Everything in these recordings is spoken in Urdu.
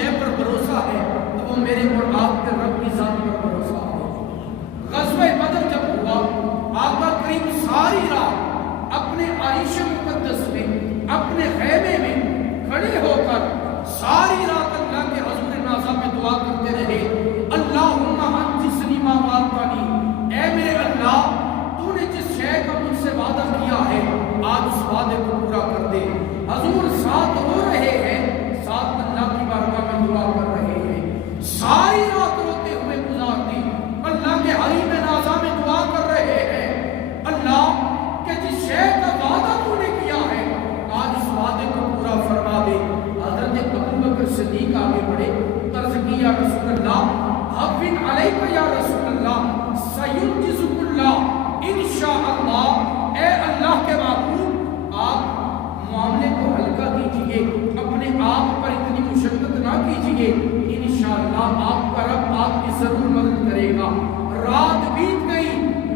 شے پر بھروسہ ہے تو وہ میرے اور آپ کے رب کی ذات پر بھروسہ ہے۔ غزوہ بدر جب ہوا، آقا کریم ساری رات اپنے عریش مقدس میں، اپنے خیمے میں کھڑے ہو کر ساری رات اللہ کے حضور نازا میں دعا کرتے رہے، اللہم انجزنی ما وعدتنی، اے میرے اللہ تو نے جس شے کا مجھ سے وعدہ کیا ہے آج اس وعدے کو پورا کر دے۔ حضور ساتھ رو رہے ہیں، ساتھ اللہ کی بارگاہ میں دعا کر رہے ہیں، ساری رات روتے ہوئے گزار دی، اللہ کے حریم نازا میں دعا کر رہے ہیں، اللہ کہ جس شے کا وعدہ تو نے کیا ہے آج اس وعدے کو پورا فرما دے۔ حضرت ابوبکر صدیق آگے بڑھے، عرض کی یا رسول اللہ، حفن علیک یا رسول اللہ، سینجزک اللہ انشاءاللہ، اے اللہ کے محبوب آپ معاملے کو ہلکا کیجئے، اپنے آپ پر اتنی مشقت نہ کیجئے، انشاءاللہ آپ کا رب آپ کی ضرور مدد کرے گا۔ رات بیت گئی،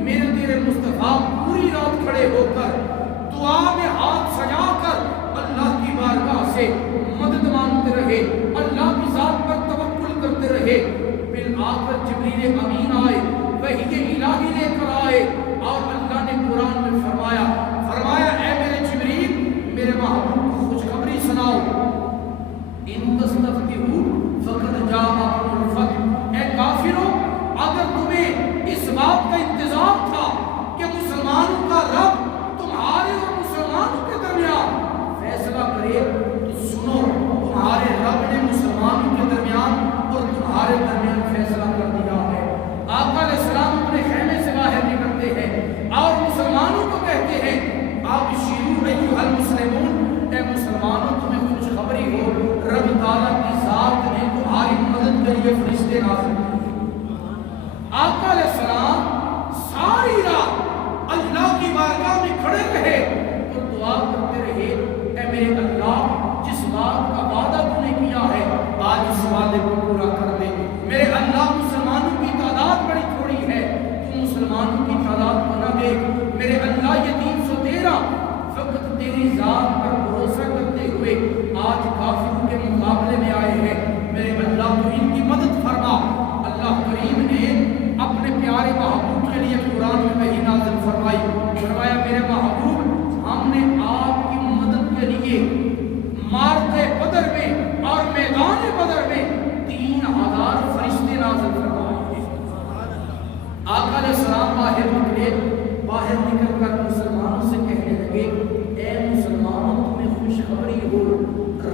میرے تیرے مصطفیٰ پوری رات کھڑے ہو کر دعا میں ہاتھ سجا کر اللہ کی بارگاہ سے مدد مانگتے رہے، اللہ کی ذات پر توکل کرتے رہے۔ بالآخر جبریل امین آئے، وحی الہی لے کر آئے اور اللہ نے قرآن میں فرمایا اے میرے جبریل میرے محبوب کو خوشخبری سناؤ، ان تستفتحوا فقد جاءکم الفتح، اے کافروں اگر تمہیں اس بات کا انتظام تھا کہ مسلمانوں کا رب تمہارے اور مسلمانوں کے درمیان فیصلہ کرے تو سنو، تمہارے رب نے مسلمانوں کے درمیان اور تمہارے درمیان فیصلہ کر دیا ہے۔ آقا علیہ السلام اپنے خیمے سے باہر نکلتے ہیں اور مسلمانوں کو کہتے ہیں آپ شیرو ایھا المسلمون، اے مسلمانوں تمہیں خوشخبری ہو، رب تعالیٰ کی ذات نے تمہاری مدد کے لیے فرشتے نازل کیے۔ آقا علیہ السلام ساری رات اللہ کی بارگاہ میں کھڑے رہے اور دعا کرتے رہے، اے میرے اللہ جس بات کا وعدہ تو نے کیا ہے آج اس وعدے کو پورا کر دے۔ میرے اللہ مسلمانوں کی تعداد بڑی تھوڑی ہے، تو مسلمانوں کی تعداد بنا دے۔ میرے اللہ یہ 313 فقط تیری ذات پر بھروسہ کرتے ہوئے آج کافروں کے مقابلے میں آئے ہیں، میرے اللہ تو ان کی مدد فرما۔ اللہ کریم نے اپنے پیارے محبوب کے لیے قرآن میں وحی نازل فرمایا میرے محبوب ہم نے آپ کی مدد کے لیے مارتے بدر میں اور میدان بدر میں 3000 فرشتے نازل فرمائے۔ آقا علیہ السلام باہر نکل کر مسلمانوں سے کہنے لگے، اے مسلمانوں تمہیں خوشخبری ہو،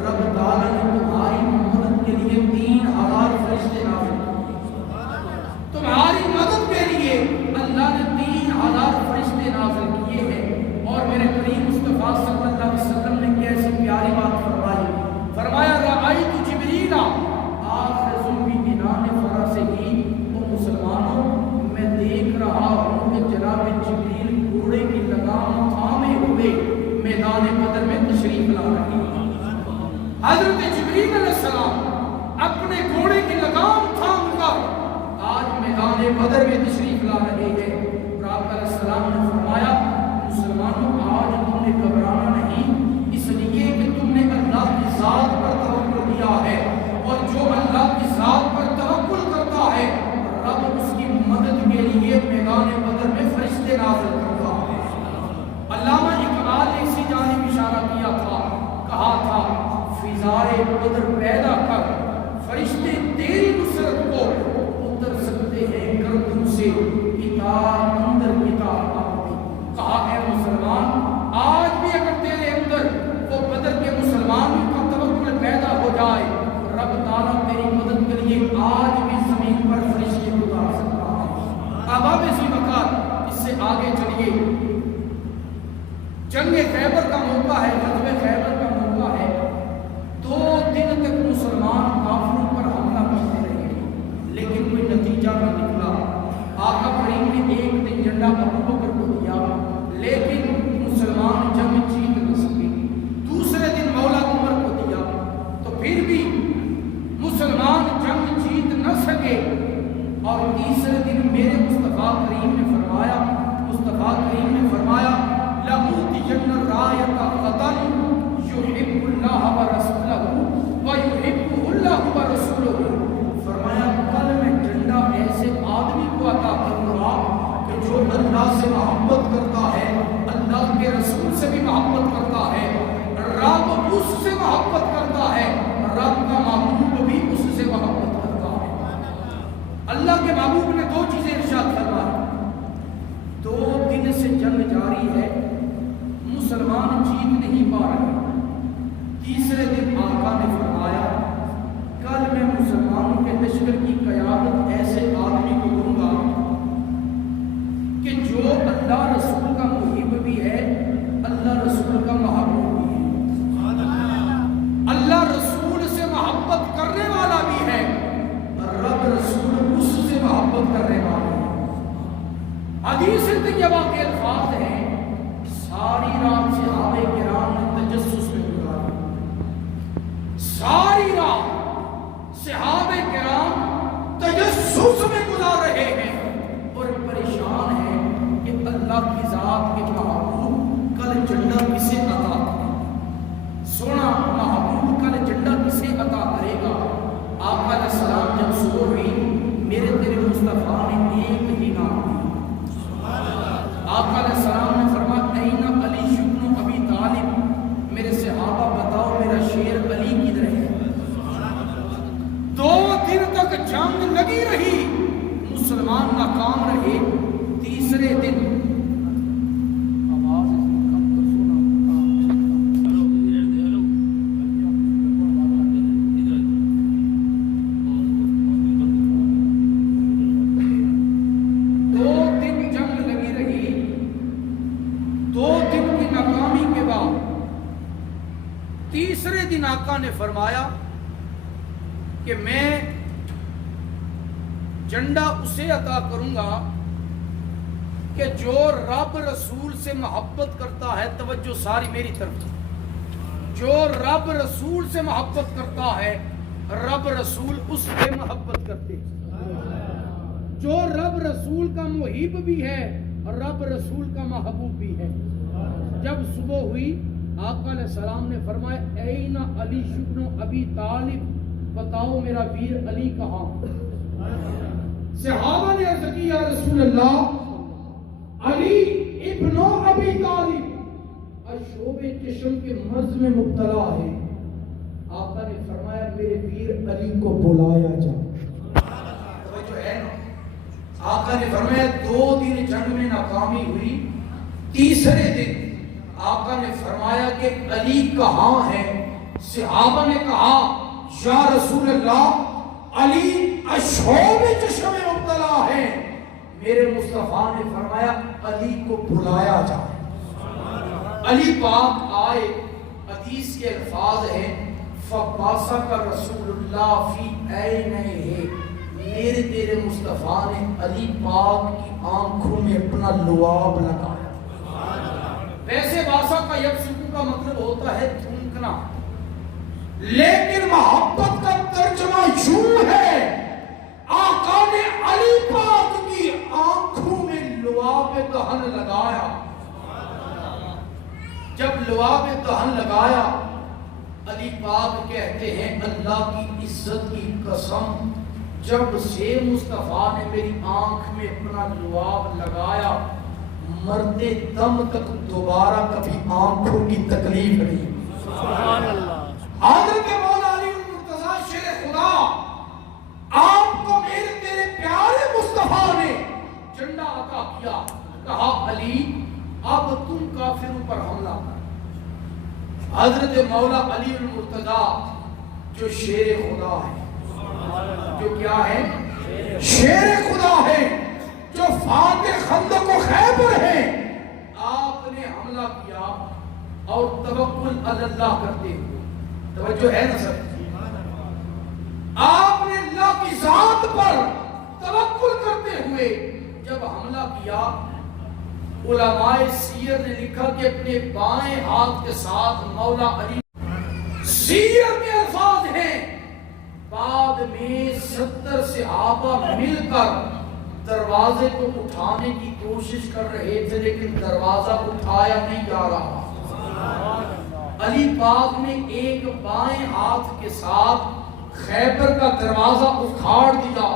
رب تعالیٰ نے تمہاری مدد کے لیے 3000 فرشتے نازل تمہاری مدد کے لیے اللہ نے 3000 فرشتے نازل کیے ہیں۔ اور میرے کریم مصطفیٰ صلی اللہ علیہ وسلم نے کیسی پیاری بات فرمایا رأیت جبریل آخذ بعنان فرسہ، تو مسلمانوں میں دیکھ رہا ہوں کہ جناب جبریل گھوڑے کی لگام تھامے ہوئے میدان بدر میں تشریف لا رہے ہیں۔ حضرت جبریل علیہ السلام اپنے گھوڑے کی لگام تھام کر آج میدان بدر میں تشریف لا رہے ہیں۔ اور آقا علیہ السلام نے فرمایا مسلمانوں آج تم نے گھبرانا نہیں، اس لیے کہ تم نے اللہ کی ذات پر توکل کیا ہے، اور جو اللہ کی ذات پر توکل کرتا ہے رب اس کی مدد کے لیے میدان بدر میں فرشتے نازل کرتا ہے۔ علامہ اقبال نے اسی جانب اشارہ کیا تھا، کہا تھا فضائے بدر پیدا کر فرشتے تیری نصرت کو اتر سکتے ہیں گردوں سے کتاب اندر کتاب آتی۔ کہا اے مسلمان آج بھی اگر تیرے اندر وہ بدر کے مسلمانوں کا توکل پیدا ہو جائے رب تعالیٰ تیری مدد کے لیے آج بھی زمین پر فرشتے اتار سکتا ہے۔ اباب ذی وقار اس سے آگے چلیے، جنگ خیبر کا موقع ہے، غزوہ خیبر کا موقع ہے۔ 2 دن تک مسلمان کافروں پر حملہ کرتے رہے لیکن کوئی نتیجہ نہ نکلا۔ آقا کریم نے ایک دن جھنڈا ابوبکر کو دیا لیکن مسلمان جنگ جیت نہ سکے۔ دوسرے دن مولا عمر کو دیا تو پھر بھی مسلمان جنگ جیت نہ سکے۔ اور تیسرے دن میرے مصطفیٰ کریم نے فرمایا لَأُوتِيَنَّ الرَّایَةَ غَدًا يُحِبُّ اللَّهَ وَرَسُولَهُ وَيُحِبُّهُ اللَّهُ وَرَسُولُهُ اللہ کے محبوب نے دو چیزیں ارشاد فرمائی. 2 دن سے جنگ جاری ہے، مسلمان جیت نہیں پا رہے. تیسرے دن آقا نے فرمایا کل میں مسلمانوں کے لشکر کی قیادت ایسے آدمی کو دوں گا کہ جو اللہ رسول کا محب بھی ہے، اللہ رسول کا محبوب بھی ہے، اللہ رسول سے محبت کرنے والا بھی ہے، اور رب رسول اس سے محبت کرنے والا ہے. حدیث طیبہ کے الفاظ ہیں ساری رات صحابہ کرام نے تجسس میں گزاری. ساری رات صحابہ کرام تجسس میں گزار رہے ہیں اور پریشان ہیں کہ اللہ کی ذات کے محبوب کل جھنڈا کسے عطا کرے. سونا محبوب کل جھنڈا کسے عطا کرے گا. آقا علیہ السلام جب صبح ہوئی میرے تیرے مصطفیٰ نے ایک ہی نام دیا. آقا علیہ السلام نے فرمایا این علی شبن ابی طالب، میرے صحابہ بتاؤ میرا شیر علی کدھر ہے. 2 دن تک جنگ لگی رہی، مسلمان ناکام رہے. تیسرے دن تیسرے دن آقا نے فرمایا کہ میں جھنڈا اسے عطا کروں گا کہ جو رب رسول سے محبت کرتا ہے. توجہ ساری میری طرف. جو رب رسول سے محبت کرتا ہے رب رسول اس سے محبت کرتے. جو رب رسول کا محب بھی ہے رب رسول کا محبوب بھی ہے. جب صبح ہوئی آقا علیہ السلام نے فرمایا این علی شبن ابی طالب، بتاؤ میرا ویر علی کہاں. صحابہ نے عرض کی یا رسول اللہ علی ابن ابی طالب اشوب چشم کے مرض میں مبتلا ہے. آقا نے فرمایا میرے ویر علی کو بلایا جائے. توجہ ہے نا. آقا نے فرمایا 2 دن جنگ میں ناکامی ہوئی. تیسرے دن آقا نے فرمایا کہ علی کہاں ہے. صحابہ نے کہا یا رسول اللہ علی اشوب چشم میں مبتلا ہے. میرے مصطفیٰ نے فرمایا علی کو بلایا جائے. علی پاک آئے. حدیث کے الفاظ ہیں فباسک رسول اللہ فی عینیہ، میرے تیرے مصطفیٰ نے علی پاک کی آنکھوں میں اپنا لعاب لگایا. ویسے باسا کا یکسکو کا مطلب ہوتا ہے تھونکنا، لیکن محبت کا ترجمہ یوں ہے آقا نے علی پاک کی آنکھوں میں لعاب دہن لگایا. جب لعاب دہن لگایا علی پاک کہتے ہیں اللہ کی عزت کی قسم جب سے مصطفیٰ نے میری آنکھ میں اپنا لعاب لگایا مرتے دم تک دوبارہ کبھی آنکھوں کی تکلیف نہیں. سبحان اللہ. حضرت مولا علی المرتضیٰ شیر خدا آپ کو میرے تیرے پیارے مصطفیٰ نے جھنڈا عطا کیا. کہا علی اب تم کافروں پر حملہ کر. حضرت مولا علی المرتضیٰ جو شیر خدا ہے، جو کیا ہے شیر خدا ہے، جو فاتح خندق و خیبر ہے، آپ نے حملہ کیا اور توکل اللہ کرتے ہوئے. توجہ ہے نا سب. آپ نے اللہ کی ذات پر توکل کرتے ہوئے جب حملہ کیا علماء سیر نے لکھا کہ اپنے بائیں ہاتھ کے ساتھ مولا علی سیر میں الفاظ ہیں بعد میں 70 صحابہ مل کر دروازے کو اٹھانے کی کوشش کر رہے تھے لیکن دروازہ اٹھایا نہیں جا رہا. علی پاک نے ایک بائیں ہاتھ کے ساتھ خیبر کا دروازہ اکھاڑ دیا.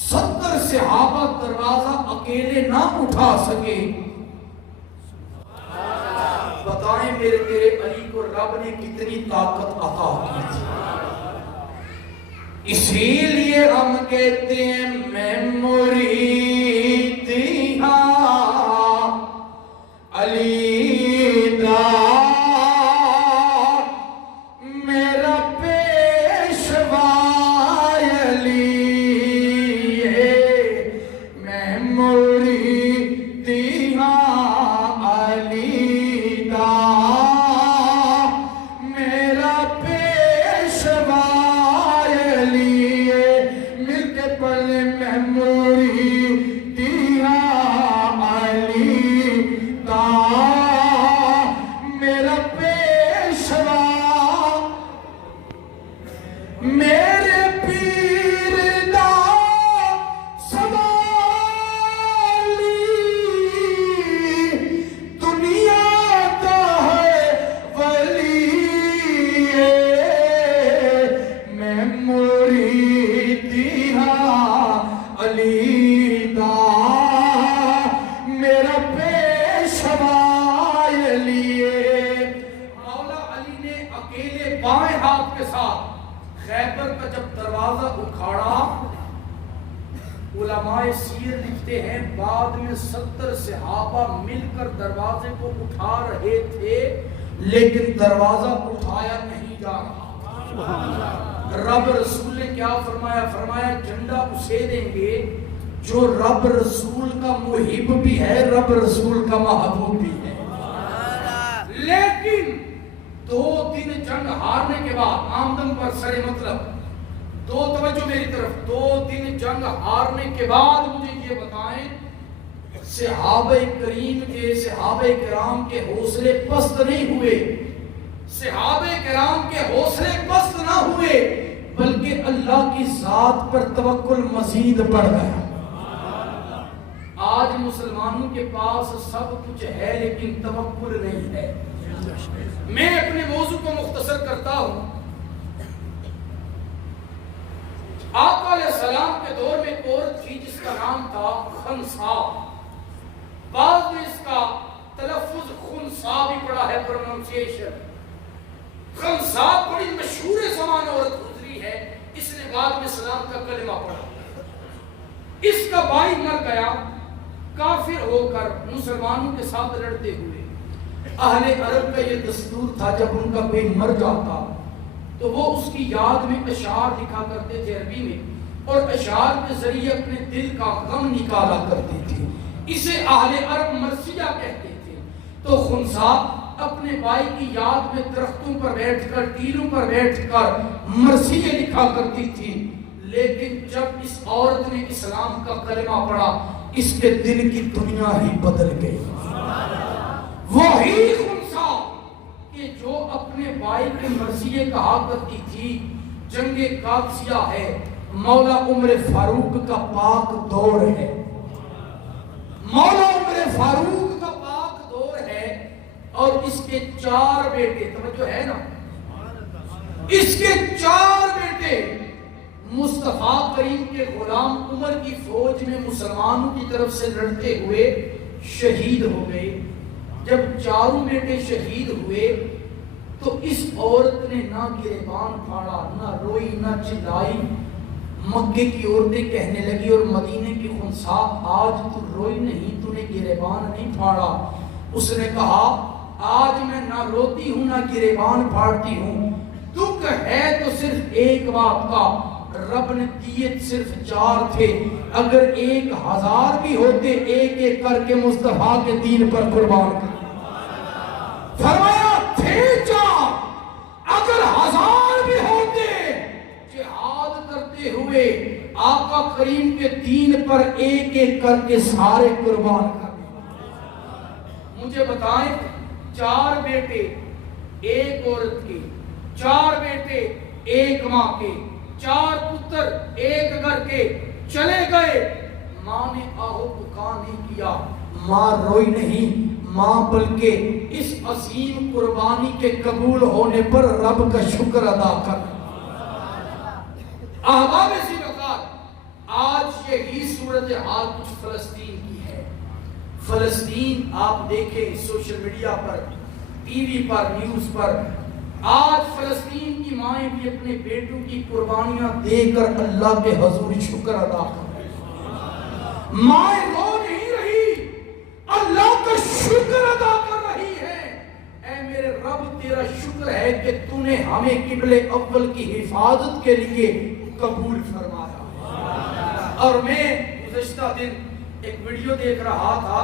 70 صحابہ دروازہ اکیلے نہ اٹھا سکے. بتائیں میرے تیرے علی کو رب نے کتنی طاقت عطا کی تھی. اسی لیے لیے ہم کہتے ہیں میں مرید ہاں علی دا میرا پیشوا علی میں مرید ہاں علی دا میرا پیشوا علی مل کے پڑھے میں مرید ہاں علی دا میرا پیشوا میرے پیر دا سوالی دنیا دا ہے ولی میں مرید ہاں علی دا میرا پیشوا علی مولا علی نے اکیلے بائیں ہاتھ کے ساتھ خیبر کا جب دروازہ اکھاڑا علماء سیر لکھتے ہیں بعد میں 70 صحابہ مل کر دروازے کو اٹھا رہے تھے لیکن دروازہ اٹھایا نہیں جا رہا رب رسول نے کیا فرمایا فرمایا جھنڈا اسے دیں گے جو رب رسول کا محب بھی ہے رب رسول کا محبوب بھی ہے لیکن 2 دن جنگ ہارنے کے بعد آمدن پر سر مطلب توجہ میری طرف 2 دن جنگ ہارنے کے بعد مجھے یہ بتائیں صحابہ کریم کے صحابہ کرام کے حوصلے پست نہیں ہوئے صحابہ کرام کے حوصلے پست نہ ہوئے بلکہ اللہ کی ذات پر توکل مزید بڑھ گیا آج مسلمانوں کے پاس سب کچھ ہے لیکن توکل نہیں ہے میں اپنے موضوع کو مختصر کرتا ہوں آقا علیہ السلام کے دور میں ایک عورت تھی جس کا نام تھا خنسا بعض نے اس کا تلفظ خنسا بھی پڑھا ہے پروننسیشن خنسا بڑی مشہور زمان عورت گزری ہے اس نے بعد میں اسلام کا کلمہ پڑھا اس کا بھائی مر گیا کافر ہو کر مسلمانوں کے ساتھ لڑتے ہوئے اہل عرب کا یہ دستور تھا جب ان کا کوئی مر جاتا تو وہ اس کی یاد میں اشعار لکھا کرتے تھے عربی میں اور اشعار کے ذریعے اپنے دل کا غم نکالا کرتے تھے اسے اہل عرب مرثیہ کہتے تھے تو خنسا اپنے بھائی کی یاد میں درختوں پر بیٹھ کر ٹیلوں پر بیٹھ کر مرثیے لکھا کرتی تھی لیکن جب اس عورت نے اسلام کا کلمہ پڑھا اس کے دل کی دنیا ہی بدل گئی وہی خنسا کہ جو اپنے بھائی کے مرثیے کہا کرتی تھی جنگ قادسیہ ہے مولا عمر فاروق کا پاک دور ہے مولا عمر فاروق کا پاک دور ہے اور اس کے 4 بیٹے توجہ ہے نا اس کے 4 بیٹے مصطفیٰ کریم کے غلام عمر کی فوج میں مسلمانوں کی طرف سے لڑتے ہوئے شہید ہو گئے جب 4 بیٹے شہید ہوئے تو اس عورت نے نہ گریبان پھاڑا نہ روئی نہ چلائی مکے کی عورتیں کہنے لگی اور مدینے کی خنسا آج تو روئی نہیں تو نے گریبان نہیں پھاڑا اس نے کہا آج میں نہ روتی ہوں نہ گریبان پھاڑتی ہوں دکھ ہے تو صرف ایک بات کا رب نے دیے صرف 4 تھے اگر 1000 بھی ہوتے ایک ایک کر کے مصطفیٰ کے دین پر قربان کر فرمایا تھے 4 اگر 1000 بھی ہوتے جہاد کرتے ہوئے آقا کریم کے دین پر ایک ایک کر کے سارے قربان کر مجھے بتائیں 4 بیٹے ایک عورت کے 4 بیٹے ایک ماں کے 4 پتر ایک گھر کے چلے گئے ماں نے آہو پکا نہیں کیا ماں روئی نہیں ماں بلکہ اس عظیم قربانی کے قبول ہونے پر رب کا شکر ادا کر احباب زیبکار آج یہی صورتحال کچھ فلسطین کی ہے فلسطین آپ دیکھیں سوشل میڈیا پر ٹی وی پر نیوز پر آج فلسطین کی مائیں بھی اپنے بیٹوں کی قربانیاں دے کر اللہ کے حضور شکر ادا کر رہی ہیں۔ مائیں رو نہیں رہی، اللہ کا شکر ادا کر رہی ہے۔ اے میرے رب تیرا شکر ہے کہ تو نے ہمیں قبلہ اول کی حفاظت کے لیے قبول فرمایا۔ اور میں گزشتہ دن ایک ویڈیو دیکھ رہا تھا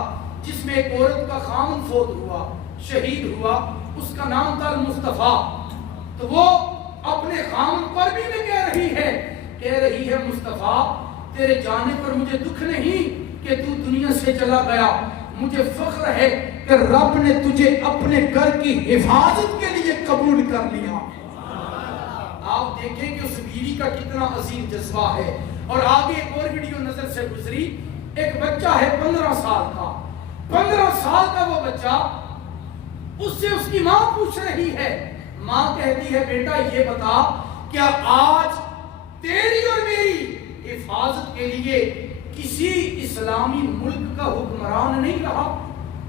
جس میں ایک عورت کا خامن فوت ہوا، شہید ہوا، اس کا نام تھا مصطفیٰ۔ تو وہ اپنے خامن پر بھی کہہ رہی ہے مصطفیٰ تیرے جانے پر مجھے دکھ نہیں کہ تو دنیا سے چلا گیا، مجھے فخر ہے کہ رب نے تجھے اپنے گھر کی حفاظت کے لیے قبول کر لیا۔ آپ دیکھیں کہ اس بیوی کا کتنا عظیم جذبہ ہے۔ اور آگے ایک اور ویڈیو نظر سے گزری، ایک بچہ ہے 15 سال کا، 15 سال کا وہ بچہ، اس سے اس کی ماں پوچھ رہی ہے، ماں کہتی ہے بیٹا یہ بتا کیا آج تیری اور میری حفاظت کے لیے کسی اسلامی ملک کا حکمران نہیں رہا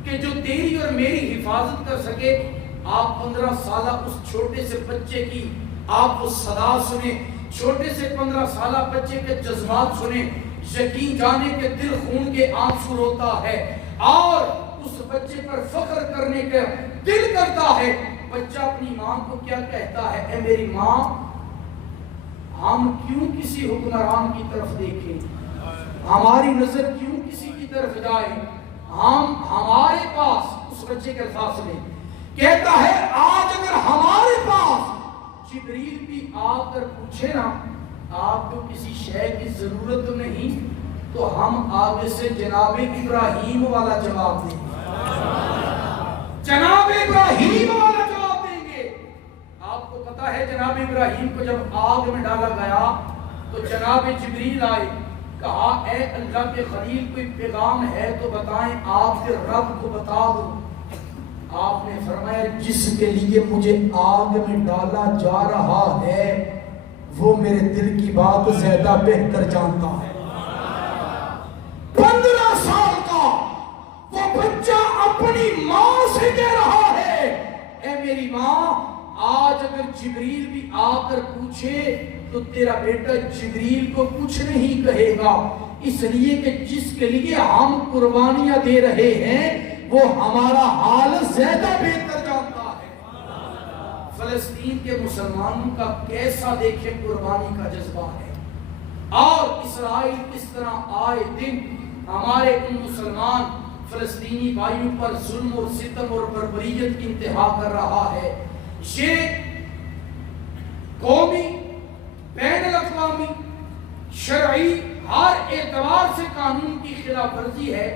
کہ جو تیری اور میری حفاظت کر سکے؟ آپ 15 سالہ اس چھوٹے سے بچے کی آپ وہ صدا سنیں، چھوٹے سے 15 سالہ بچے کے جذبات سنیں، یقین جانے کے دل خون کے آنسو روتا ہے اور اس بچے پر فخر کرنے کا دل کرتا ہے۔ بچہ اپنی ماں کو کیا کہتا ہے؟ اے میری ماں، ہم کیوں کسی حکمران کی طرف دیکھیں، ہماری نظر کیوں کسی کی طرف جائے، ہمارے پاس، اس بچے کے الفاظ میں کہتا ہے آج اگر ہمارے پاس جبریل بھی آ کر پوچھے نا آپ کو کسی شے کی ضرورت نہیں تو ہم آگے سے جناب ابراہیم والا جواب دیں گے، جناب ابراہیم والا جواب دیں گے۔ آپ کو پتا ہے جناب ابراہیم کو جب آگ میں ڈالا گیا تو جناب جبریل آئے، کہا اے اللہ کے خلیل کوئی پیغام ہے تو بتائیں، آپ کے رب کو بتا دو۔ آپ نے فرمایا جس کے لیے مجھے آگ میں ڈالا جا رہا ہے وہ میرے دل کی بات زیادہ بہتر جانتا ہے۔ 15 سال کا وہ بچہ اپنی ماں سے کہہ رہا ہے اے میری ماں، آج اگر جبریل بھی آ کر پوچھے تو تیرا بیٹا جبریل کو کچھ نہیں کہے گا، اس لیے کہ جس کے لیے ہم قربانیاں دے رہے ہیں وہ ہمارا حال زیادہ بہتر جانتا ہے۔ فلسطین کے مسلمانوں کا کیسا دیکھیں قربانی کا جذبہ ہے، اور اسرائیل کس طرح آئے دن ہمارے ان مسلمان فلسطینی بھائیوں پر ظلم اور ستم اور بربریت کی انتہا کر رہا ہے۔ یہ قومی، بین الاقوامی، شرعی ہر اعتبار سے قانون کی خلاف ورزی ہے۔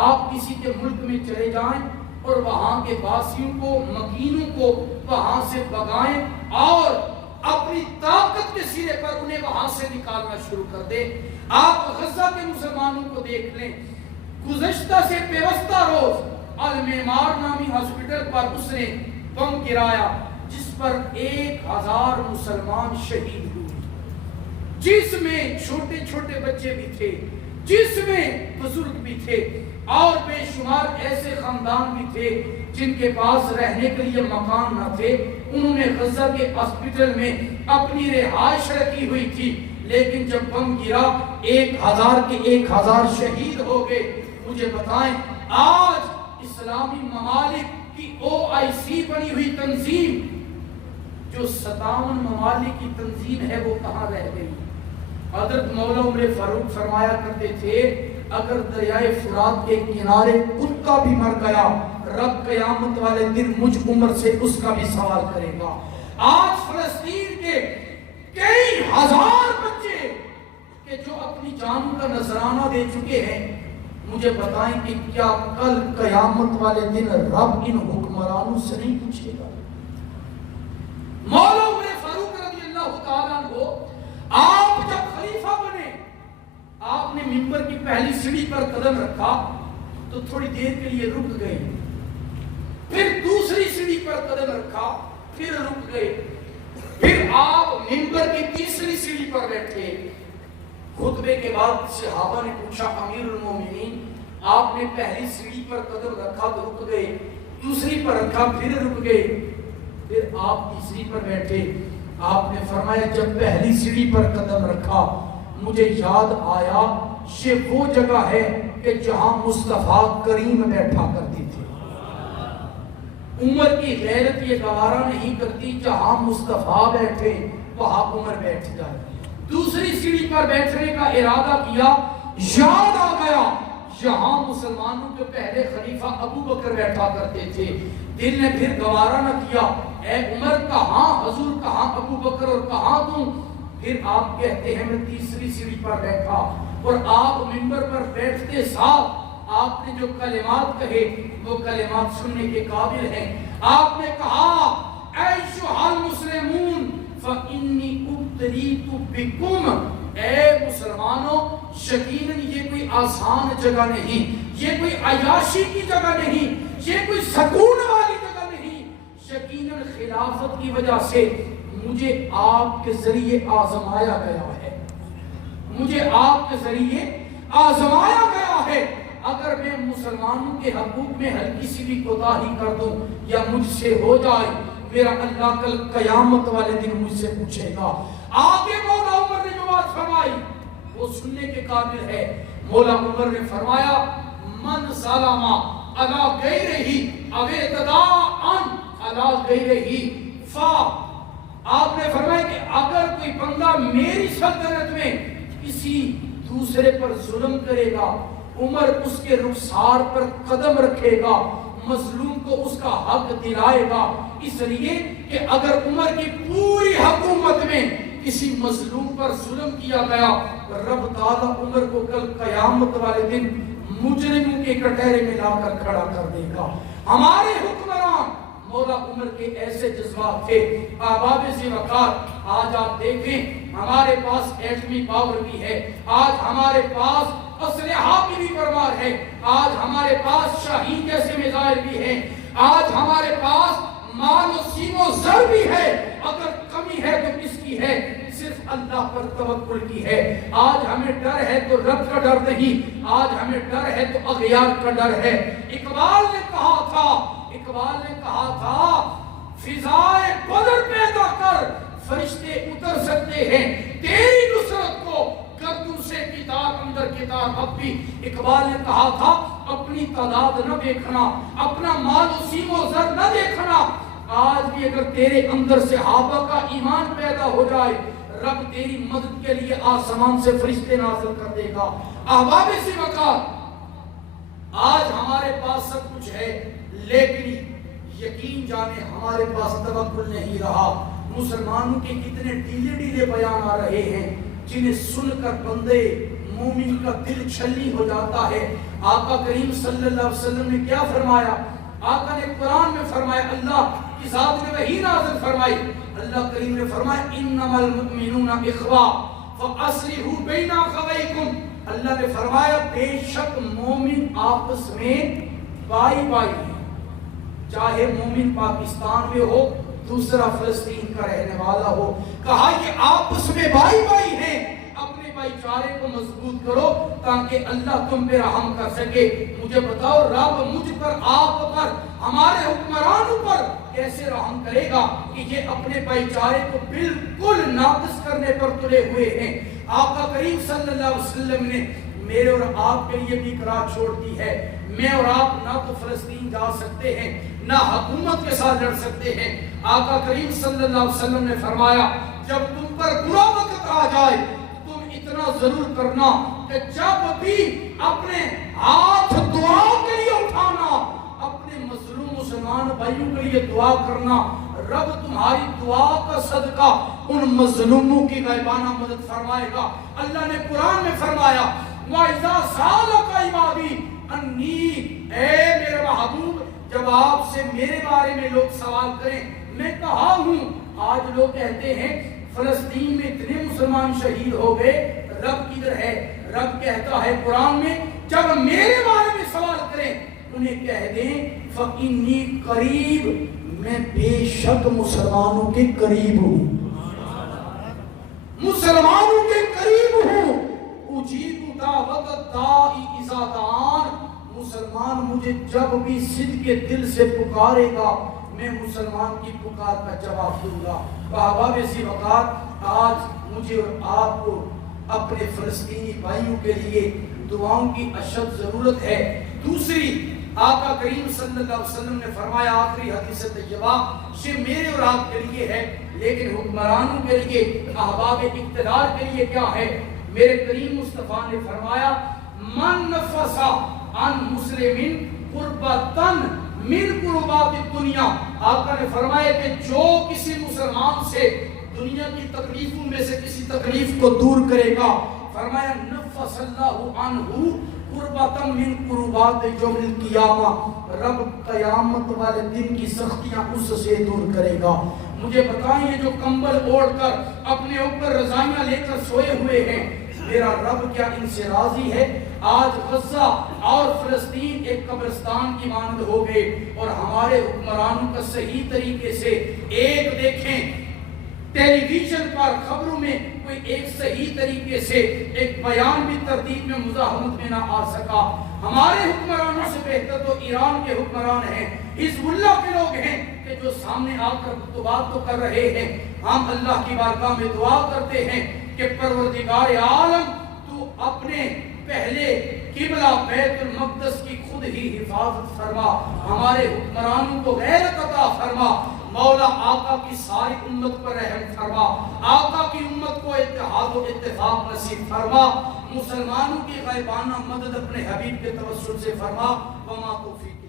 آپ کسی کے ملک میں چلے جائیں اور وہاں کے باسیوں کو، مکینوں کو وہاں سے بگائیں اور اپنی طاقت کے سرے پر انہیں وہاں سے نکالنا شروع کر دیں۔ آپ غزہ کے مسلمانوں کو دیکھ لیں، گزشتہ سے پیوستہ روز المعمار نامی ہاسپٹل پر اس نے بم گرایا جس پر 1000 مسلمان شہید ہوئے، جس میں چھوٹے چھوٹے بچے بھی تھے، جس میں بزرگ بھی تھے اور بے شمار ایسے خاندان بھی تھے جن کے پاس رہنے کے لیے مکان نہ تھے۔ انہوں نے غزہ کے ہاسپٹل میں اپنی رہائش رکھی ہوئی تھی، لیکن جب بم گرا 1000 کے 1000 شہید ہو گئے۔ مجھے بتائیں آج اسلامی ممالک کی OIC بنی ہوئی تنظیم، جو 57 ممالک کی تنظیم ہے، وہ کہاں رہ گئی؟ حضرت مولا عمر فاروق فرمایا کرتے تھے اگر دریائے فرات کے کنارے کتا بھی مر گیا رب قیامت والے دن مجھ عمر سے اس کا بھی سوال کرے گا۔ آج فلسطین کے کئی ہزار بچے کہ جو اپنی جانوں کا نذرانہ دے چکے ہیں، مجھے بتائیں کہ کیا کل قیامت والے دن رب ان حکمرانوں سے نہیں پوچھے گا؟ مولا عمر فاروق رضی اللہ تعالیٰ عنہ آپ جب خلیفہ بنے، آپ نے منبر کی پہلی سیڑھی پر قدم رکھا تو تھوڑی دیر کے لیے رک گئے، پھر دوسری سیڑھی پر قدم رکھا پھر رک گئے، پھر آپ منبر کی تیسری سیڑھی پر بیٹھے۔ خطبے کے بعد صحابہ نے پوچھا امیر المومنین آپ نے پہلی سیڑھی پر قدم رکھا تو رک گئے، دوسری پر رکھا پھر رک گئے، پھر آپ تیسری پر بیٹھے. آپ نے فرمایا جب پہلی سیڑھی پر قدم رکھا مجھے یاد آیا یہ وہ جگہ ہے کہ جہاں مصطفیٰ کریم بیٹھا کرتی تھی. عمر کی غیرت یہ گوارا نہیں کرتی جہاں مصطفیٰ بیٹھے وہاں عمر بیٹھ جائے. دوسری سیڑھی پر بیٹھنے کا ارادہ کیا, یاد آ گیا یہاں مسلمانوں کے پہلے خلیفہ ابو بکر بیٹھا کرتے تھے. دل نے پھر گوارا نہ کیا, اے عمر کہاں حضور, کہاں ابو بکر اور کہاں تم. پھر آپ کہتے ہیں میں تیسری سیڑھی پر بیٹھا اور آپ منبر پر بیٹھتے ساتھ آپ نے جو کلمات کہے وہ کلمات سننے کے قابل ہیں. آپ نے کہا ایشہا المسلمون فإنی ابتلیت بکم, اے مسلمانوں یقیناً یہ کوئی آسان جگہ نہیں, یہ کوئی عیاشی کی جگہ نہیں, یہ کوئی سکون والی جگہ نہیں. یقیناً خلافت کی وجہ سے مجھے آپ کے ذریعے آزمایا گیا ہے, مجھے آپ کے ذریعے آزمایا گیا ہے. اگر میں مسلمانوں کے حقوق میں ہلکی سی بھی کوتاہی کر دوں یا مجھ سے ہو جائے میرا اللہ کل قیامت والے دن مجھ سے پوچھے گا. آگے مولا عمر نے جو بات فرمائی وہ سننے کے قابل ہے. مولا عمر نے فرمایا من سلامہ علی غیرہ او اعتداء علی غیرہ فا. آپ نے فرمایا کہ اگر کوئی بندہ میری سلطنت میں کسی دوسرے پر ظلم کرے گا عمر اس کے رخسار پر قدم رکھے گا, مظلوم کو اس کا حق دلائے گا. اس لیے کہ اگر عمر کی پوری حکومت میں کسی مظلوم پر ظلم کیا گیا رب تعالیٰ عمر کو کل قیامت والے دن مجرموں کے کٹہرے میں لا کر کھڑا کر دے گا. ہمارے حکمران مولا عمر کے ایسے جذبات تھے. احباب ذی وقار, آج آپ دیکھیں ہمارے پاس ایٹمی پاور بھی ہے, آج ہمارے پاس اسلحہ کی بھی پرواز ہے, آج ہمارے پاس شاہین جیسے میزائل بھی ہیں, آج ہمارے پاس مال و سیم و زر بھی ہے. اگر کمی ہے تو کس کی ہے؟ صرف اللہ پر توکل کی ہے. آج ہمیں ڈر ہے تو رب کا ڈر نہیں, آج ہمیں ڈر ہے تو اغیار کا ڈر ہے. اقبال نے کہا تھا فضائے بدر پیدا کر فرشتے اتر سکتے ہیں, تیری نصرت کو گردن سے کتاب اندر کتاب. اب بھی اقبال نے کہا تھا اپنی تعداد نہ دیکھنا, اپنا مال و سیم و زر نہ دیکھنا. آج بھی اگر تیرے اندر صحابہ کا ایمان پیدا ہو جائے رب تیری مدد کے لیے آسمان سے فرشتے نازل کر دے گا. احباب ذی وقار, آج ہمارے پاس سب کچھ ہے لیکن یقین جانے ہمارے پاس توکل نہیں رہا. مسلمانوں کے کتنے ڈھیلے بیان آ رہے ہیں جنہیں سن کر بندے مومن کا دل چھلنی ہو جاتا ہے. آقا کریم صلی اللہ علیہ وسلم نے کیا فرمایا؟ آقا نے قرآن میں فرمایا, اللہ کی ذات نے وحی نازل فرمائی, اللہ کریم نے فرمایا انما المؤمنون اخوہ فاصلحوا بین اخویکم. اللہ نے فرمایا بے شک مومن آپس میں بائی بائی ہیں, چاہے مومن پاکستان میں ہو دوسرا فلسطین کا رہنے والا ہو. کہا یہ آپس میں بائی بائی ہیں, اپنے بھائی چارے کو مضبوط کرو تاکہ اللہ تم پہ رحم کر سکے. مجھے بتاؤ رب مجھ پر, آپ پر, ہمارے حکمرانوں پر کیسے رحم کرے گا کہ یہ اپنے بھائی چارے کو بالکل ناقص کرنے پر تلے ہوئے ہیں. آقا کریم صلی اللہ علیہ وسلم نے میرے اور آپ کے لیے بھی قرار چھوڑ دی ہے. میں اور آپ نہ تو فلسطین جا سکتے ہیں نہ حکومت کے ساتھ لڑ سکتے ہیں. آقا کریم صلی اللہ علیہ وسلم نے فرمایا جب تم پر برا وقت آ جائے تم اتنا ضرور کرنا کہ جب بھی اپنے ہاتھ دعا کے لیے اٹھانا, اپنے مظلوم مسلمان بھائیوں کے لیے دعا کرنا, رب تمہاری دعا کا صدقہ ان مظلوموں کی غیبانہ مدد فرمائے گا. اللہ نے قرآن میں فرمایا وَإِذَا سَأَلَكَ عِبَادِي أَنِّي, اے میرے محبوب جب آپ سے میرے بارے میں لوگ سوال کریں میں کہاں ہوں. آج لوگ کہتے ہیں فلسطین میں اتنے مسلمان شہید ہو گئے, رب کدھر ہے؟ رب کہتا ہے قرآن میں جب میرے بارے میں سوال کریں انہیں کہہ دیں فَإِنِّي قریب, میں بے شک مسلمانوں کے قریب ہوں, مسلمانوں کے قریب ہوں. اجیب دعوت الداعی اذا دعان, مسلمان مجھے جب بھی صدق کے دل سے پکارے گا میں مسلمان کی پکار کا جواب دوں گا۔ احباب اسی وقت آج مجھے اور آپ کو اپنے فلسطینی بھائیوں کے لیے دعاؤں کی اشد ضرورت ہے۔ دوسری، آقا کریم صلی اللہ علیہ وسلم نے فرمایا آخری حدیث طیبہ سے میرے اور آپ کے لیے ہے، لیکن حکمرانوں کے لیے، احباب اقتدار کے لیے کیا ہے؟ میرے کریم مصطفیٰ نے فرمایا من نفسا عن مسلمین قربتن من قربات الدنیا، آقا نے فرمایا کہ جو کسی مسلمان سے دنیا کی تکلیفوں میں سے کسی تکلیف کو دور کرے گا، فرمایا نفس اللہ عنہ قربتن من قربات یوم القیامہ، رب قیامت والے دن کی سختیاں اس سے دور کرے گا۔ مجھے بتائیں یہ جو کمبل اوڑھ کر اپنے اوپر رضائیاں لے کر سوئے ہوئے ہیں، میرا رب کیا ان سے راضی ہے؟ آج غزہ اور فلسطین ایک قبرستان کی مانند ہو گئے، اور ہمارے حکمرانوں کا صحیح طریقے سے ایک دیکھیں ٹیلی ویژن پر خبروں میں کوئی ایک صحیح طریقے سے ایک بیان بھی ترتیب میں مزاحمت میں نہ آ سکا۔ ہمارے حکمرانوں سے بہتر تو ایران کے حکمران ہیں، حزب اللہ کے لوگ ہیں کہ جو سامنے آ کر خطبات تو کر رہے ہیں۔ ہم اللہ کی بارگاہ میں دعا کرتے ہیں کہ پروردگار عالم تو اپنے پہلے قبلہ بیت المقدس کی خود ہی حفاظت فرما، ہمارے حکمرانوں کو غیرت عطا فرما، مولا آقا کی ساری امت پر رحم فرما، آقا کی امت کو اتحاد و اتفاق نصیب فرما، مسلمانوں کی غیبانہ مدد اپنے حبیب کے توسل سے فرما۔ وما توفیق